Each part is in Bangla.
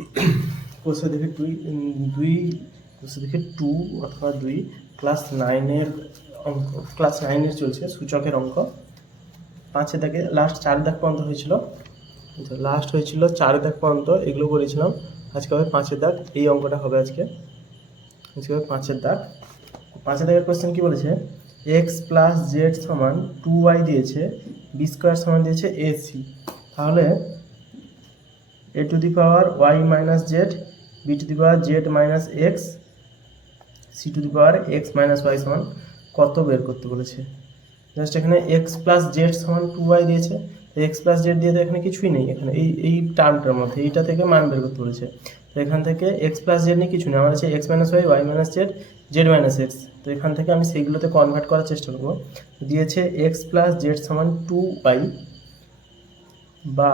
কোষে দেখে দুই দুই কোষে দেখে টু অথবা দুই ক্লাস নাইনের অঙ্ক ক্লাস নাইনের চলছে, সূচকের অঙ্ক। পাঁচে দাগে লাস্ট চার দাগ পর্যন্ত হয়েছিল। লাস্ট হয়েছিল চার দাগ পর্যন্ত, এগুলো করেছিলাম। আজকে হবে পাঁচের দাগ, এই অঙ্কটা হবে আজকে। আজকে হবে পাঁচের দাগ। পাঁচের দাগের কোয়েশ্চেন কী বলেছে? এক্স প্লাস জেড সমান টু ওয়াই দিয়েছে বি স্কোয়ার সমান দিয়েছে এসি তাহলে a to the power y minus z b to the power z minus x c to the power x minus y সমান কত বের করতে বলেছে? জাস্ট এখানে এক্স প্লাস জেড সমান টু ওয়াই দিয়েছে। এক্স প্লাস জেড দিয়ে তো এখানে কিছুই নেই। এখানে এই এই টার্মটার মধ্যে, এইটা থেকে মান বের করতে বলেছে। তো এখান থেকে এক্স প্লাস জেড নিয়ে কিছু নেই। আমার আছে x minus y y minus z z minus x তো এখান থেকে আমি সেইগুলোতে কনভার্ট করার চেষ্টা করব। দিয়েছে এক্স প্লাস জেড সমান টু ওয়াই বা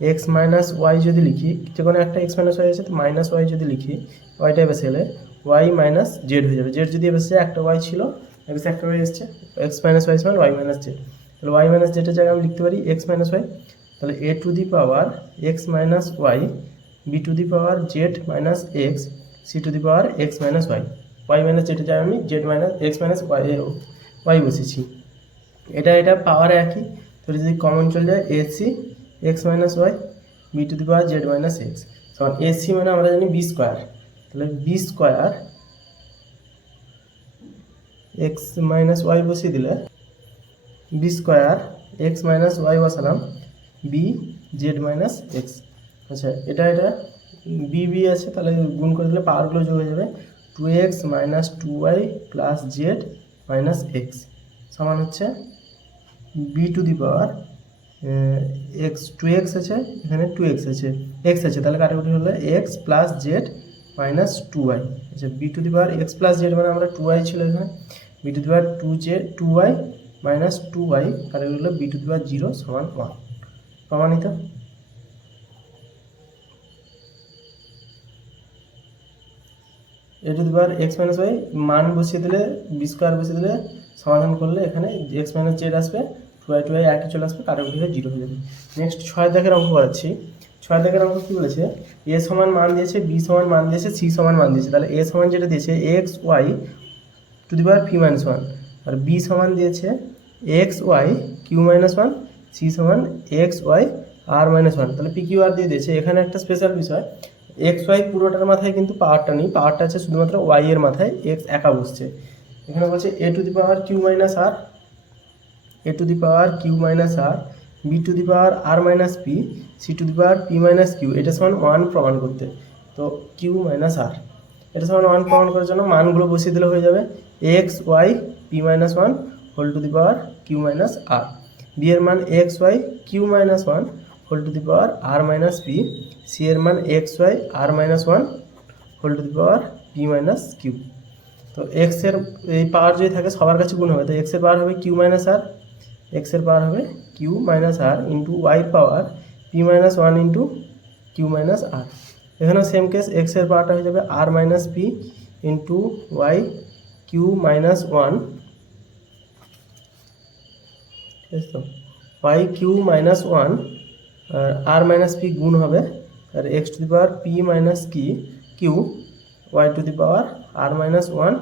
এক্স মাইনাস ওয়াই যদি লিখি, যে কোনো একটা এক্স মাইনাস ওয়াই আছে, তো মাইনাস ওয়াই যদি লিখি ওয়াইটা বেসে গেলে ওয়াই মাইনাস জেড হয়ে যাবে। জেড যদি যায় একটা ওয়াই ছিল এক্স একটা ওয়াই এসছে এক্স মাইনাস ওয়াই সমান ওয়াই মাইনাস জেড তাহলে ওয়াই মাইনাস জেডের জায়গায় আমি লিখতে পারি এক্স মাইনাস ওয়াই তাহলে a to the power x minus y b to the power z minus x c to the power x minus y y minus জেডের জায়গায় আমি z minus x minus y y বসেছি। এটা এটা পাওয়ার একই। তো যদি কমন চলে যায় a c x minus y b to the power z minus x সমান এসি মানে আমরা জানি বি স্কোয়ার তাহলে b square x minus y বসিয়ে দিলে b square x minus y বসালাম বি জেড মাইনাস এক্স আচ্ছা এটা এটা বি বি আছে, তাহলে গুণ করে দিলে পাওয়ারগুলো যোগ হয়ে যাবে two x minus two y plus z minus x সমান হচ্ছে b to the power x, two x আছে, এখানে টু এক্স আছে। এক্স আছে, তাহলে কাটাকুটি হলে x plus z minus two y আচ্ছা b to the power x plus z মানে আমরা টু ওয়াই ছিল এখানে। B to the power two z two y minus two y কাটাকুটি হলে b to the power zero সমান ওয়ান প্রমাণিত? A to the power x minus y মান বসিয়ে দিলে বি স্কোয়ার বসিয়ে দিলে সমাধান করলে এখানে এক্স মাইনাস জেড আসবে। আই টু একই চলে আসবে কাটাকুটি হয়ে জিরো হয়ে যাবে। নেক্সট ছয় দাগের অঙ্ক করাচ্ছি। ছয় দাগের অঙ্ক কী বলেছে? এ সমান মান দিয়েছে বি সমান মান দিয়েছে সি সমান মান দিয়েছে। তাহলে এ সমান যেটা দিয়েছে x y to the power p minus one R b সমান দিয়েছে x y q minus one c সমান x y r minus one তাহলে পি কিউ আর দিয়ে দিয়েছে। এখানে একটা স্পেশাল বিষয় এক্স ওয়াই পুরোটার মাথায় কিন্তু পাওয়ারটা নেই। পাওয়ারটা আছে শুধুমাত্র ওয়াই এর মাথায় এক্স একা বসছে। এখানে বলছে a to the power q minus r a to the power q minus r b to the power r minus p c to the power p minus q এটা সমান ওয়ান প্রমাণ করতে। তো কিউ মাইনাস আর এটা সমান ওয়ান প্রমাণ করার জন্য মানগুলো বসিয়ে দিলে হয়ে যাবে x y p minus one whole to the power q minus r b এর মান x y q minus one whole to the power r minus p c এর মান x y r minus one whole to the power p minus q তো এক্সের এই পাওয়ার যদি থাকে সবার কাছে গুণ হবে, তো এক্সের পাওয়ার হবে কিউ মাইনাস আর এক্সের পাওয়ার হবে q minus r into y power p minus one into q minus r এখানেও সেম কেস এক্সের পাওয়ারটা হয়ে যাবে r minus p into y q minus one ঠিক আছে তো? ওয়াই কিউ মাইনাস ওয়ান আর আর মাইনাস পি গুণ হবে আর x to the power p minus কি q y to the power r minus one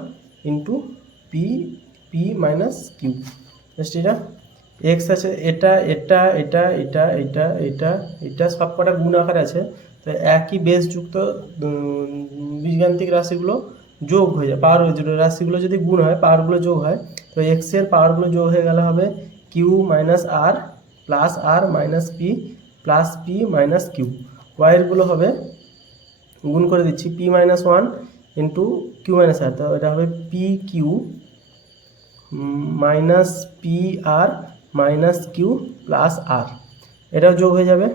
into p p minus q just এটা এক্স আছে এটা এটা এটা এটা এটা এটা এটা সব কটা গুণ আকার আছে। তো একই বেশযুক্ত উম, বীজগান্তিক রাশিগুলো যোগ হয়ে যায় পাওয়ার রাশিগুলো যদি গুণ হয় পাওয়ারগুলো যোগ হয় তো এক্সের পাওয়ারগুলো যোগ হয়ে গেলে হবে q minus r plus r minus p plus p minus q ওয়াইয়েরগুলো হবে গুণ করে দিচ্ছি p minus one into q minus r তো এটা হবে p q minus p r minus q plus r এটাও যোগ হয়ে যাবে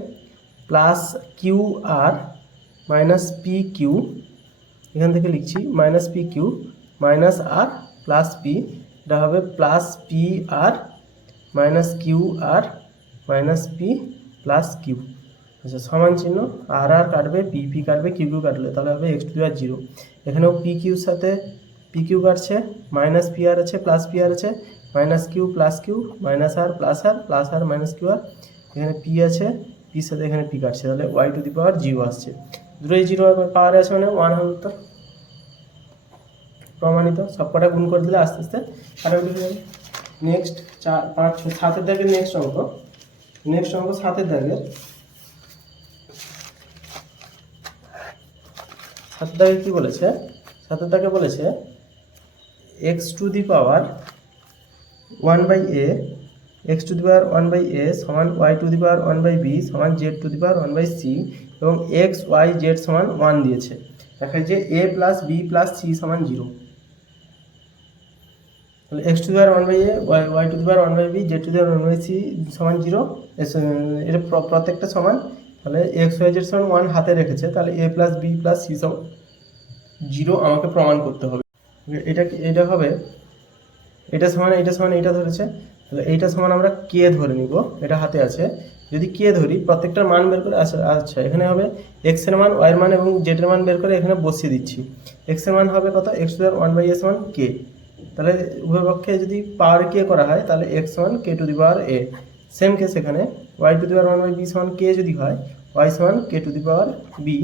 plus q r minus p q এখান থেকে লিখছি minus p q minus r plus p এটা হবে plus p r minus q r minus p plus q আচ্ছা সমান চিহ্ন আর আর কাটবে পি পি কাটবে কিউ কিউ কাটলে। তাহলে হবে এক্স টু আর জিরো এখানেও পি কিউর সাথে পি কিউ কাটছে মাইনাস পি আর আছে প্লাস পি আর আছে। Minus q plus q minus r plus r plus r minus q r এখানে পি আছে পির সাথে এখানে পি কাটছে, তাহলে y to the power zero আসছে। দুটোই জিরো পাওয়ারে আছে মানে ওয়ান হবে উত্তর। প্রমাণিত, সবকটা গুণ করে দিলে আস্তে আস্তে আরও উঠে নেক্সট চার, পাঁচ, ছয়, সাতের দাগের নেক্সট অঙ্ক। নেক্সট অঙ্ক সাতের দাগের। সাতের দাগে কী বলেছে? সাতের দাগে বলেছে x to the power one by a x to the power one by a সমান y to the power one by b সমান z to the power one by c এবং এক্স ওয়াই জেড সমান ওয়ান দিয়েছে। দেখা যে a plus b plus c সমান জিরো তাহলে x to the power one by a y y to the power one by b z to the power one by c সমান জিরো এটা প্র- প্রত্যেকটা সমান। তাহলে এক্স ওয়াই জেড সমান ওয়ান হাতে রেখেছে। তাহলে a plus b plus c সমান জিরো আমাকে প্রমাণ করতে হবে। এটা এটা হবে এটা সমান এটা সমান, এইটা ধরেছে। তাহলে এইটা সমান আমরা কে ধরে নিব। এটা হাতে আছে। যদি কে ধরি, প্রত্যেকটার মান বের করে আচ্ছা আচ্ছা এখানে হবে এক্সের মান ওয়াই এর মান এবং জেড এর মান বের করে এখানে বসিয়ে দিচ্ছি। এক্সের মান হবে কত? X to one by s one কে তাহলে উভয় পক্ষে যদি পাওয়ার কে করা হয়, তাহলে x one k to the power a same case এখানে। Y to the power one by b সমান কে যদি হয় ওয়াই সমান k to the power b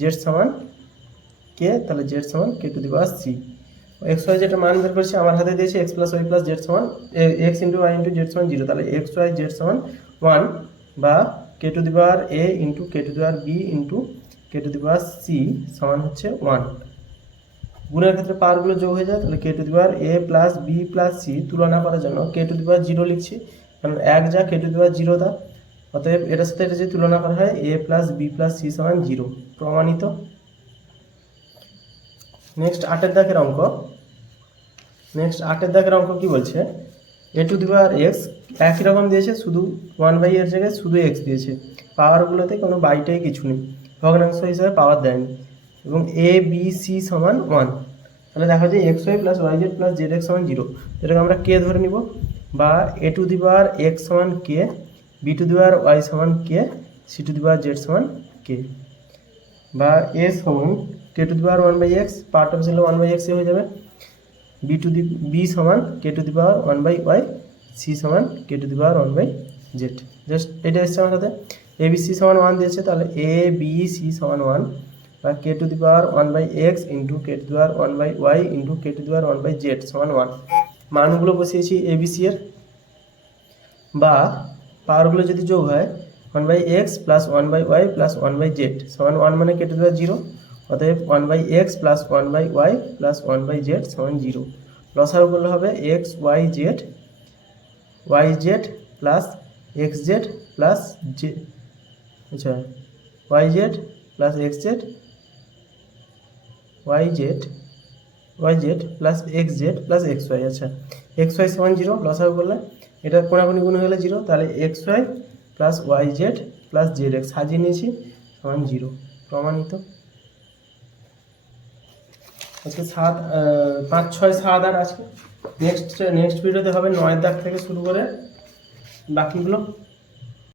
z সমান কে তাহলে জেড সমান k to the power c x y যেটা মান বের করছি, আমার হাতে দিয়েছে x plus Y plus Z সমান X into Y into Z সমান জিরো তাহলে এক্স ওয়াই জেড সমান ওয়ান বা K to the power A into K to the power B into K to the power C সমান হচ্ছে ওয়ান গুণের ক্ষেত্রে পাওয়ারগুলো যোগ হয়ে যায়, তাহলে k to the power a plus b plus c তুলনা করার জন্য কে টু দি পাওয়ার জিরো লিখছি। কারণ এক যা কে টু দি পাওয়ার জিরো দা অতএব এটার সাথে এটা যদি তুলনা করা হয় a plus b plus c সমান জিরো প্রমাণিত। নেক্সট আটের দাগের অঙ্ক। নেক্সট আটের দাগের অঙ্ক কি বলছে? A to the power x একই রকম দিয়েছে, শুধু ওয়ান বাই এর জায়গায় শুধু এক্স দিয়েছে। পাওয়ারগুলোতে কোনো বাইটাই কিছু নেই। ভগ্নাংশ হিসাবে পাওয়ার দেয়নি। এবং এ বি সি সমান ওয়ান তাহলে দেখা যায় x y plus y z plus z x সমান জিরো এটাকে আমরা কে ধরে নিব। বা এ টু দি পাওয়ার এক্স সমান k b to the power y সমান k c to the power z সমান কে বা এ সমান k to the power one by x part of ছিল ওয়ান বাই এক্সে হয়ে যাবে। বি টু দি বি সমান k to the power one by y c সমান k to the power one by z just এটা এসছে আমার সাথে। এ বি সি সমান ওয়ান দিয়েছে, তাহলে এ বি সি সমান ওয়ান বা k to the power one by x into k to the power one by y into k to the power one by z সমান ওয়ান মানগুলো বসিয়েছি এ বি সি এর। বা পাওয়ারগুলো যদি যোগ হয় one by x plus one by y plus one by z সমান ওয়ান মানে কেটে দেওয়া জিরো অতএব one by x plus one by y plus one by z সমান জিরো লসাগু করলে হবে x y z y z plus x z plus z আচ্ছা y z plus x z y z y z plus x z plus x y আচ্ছা এক্স ওয়াই সমান জিরো লসাগু করলে এটা কোনাকুনি গুণ হয়ে গেলে জিরো তাহলে x y plus y z plus z x সাজিয়ে নিয়েছি, সমান জিরো প্রমাণিত। আজকে সাত পাঁচ, ছয়, সাত আর আজকে। নেক্সট নেক্সট ভিডিওতে হবে নয় দাগ থেকে শুরু করে বাকিগুলো।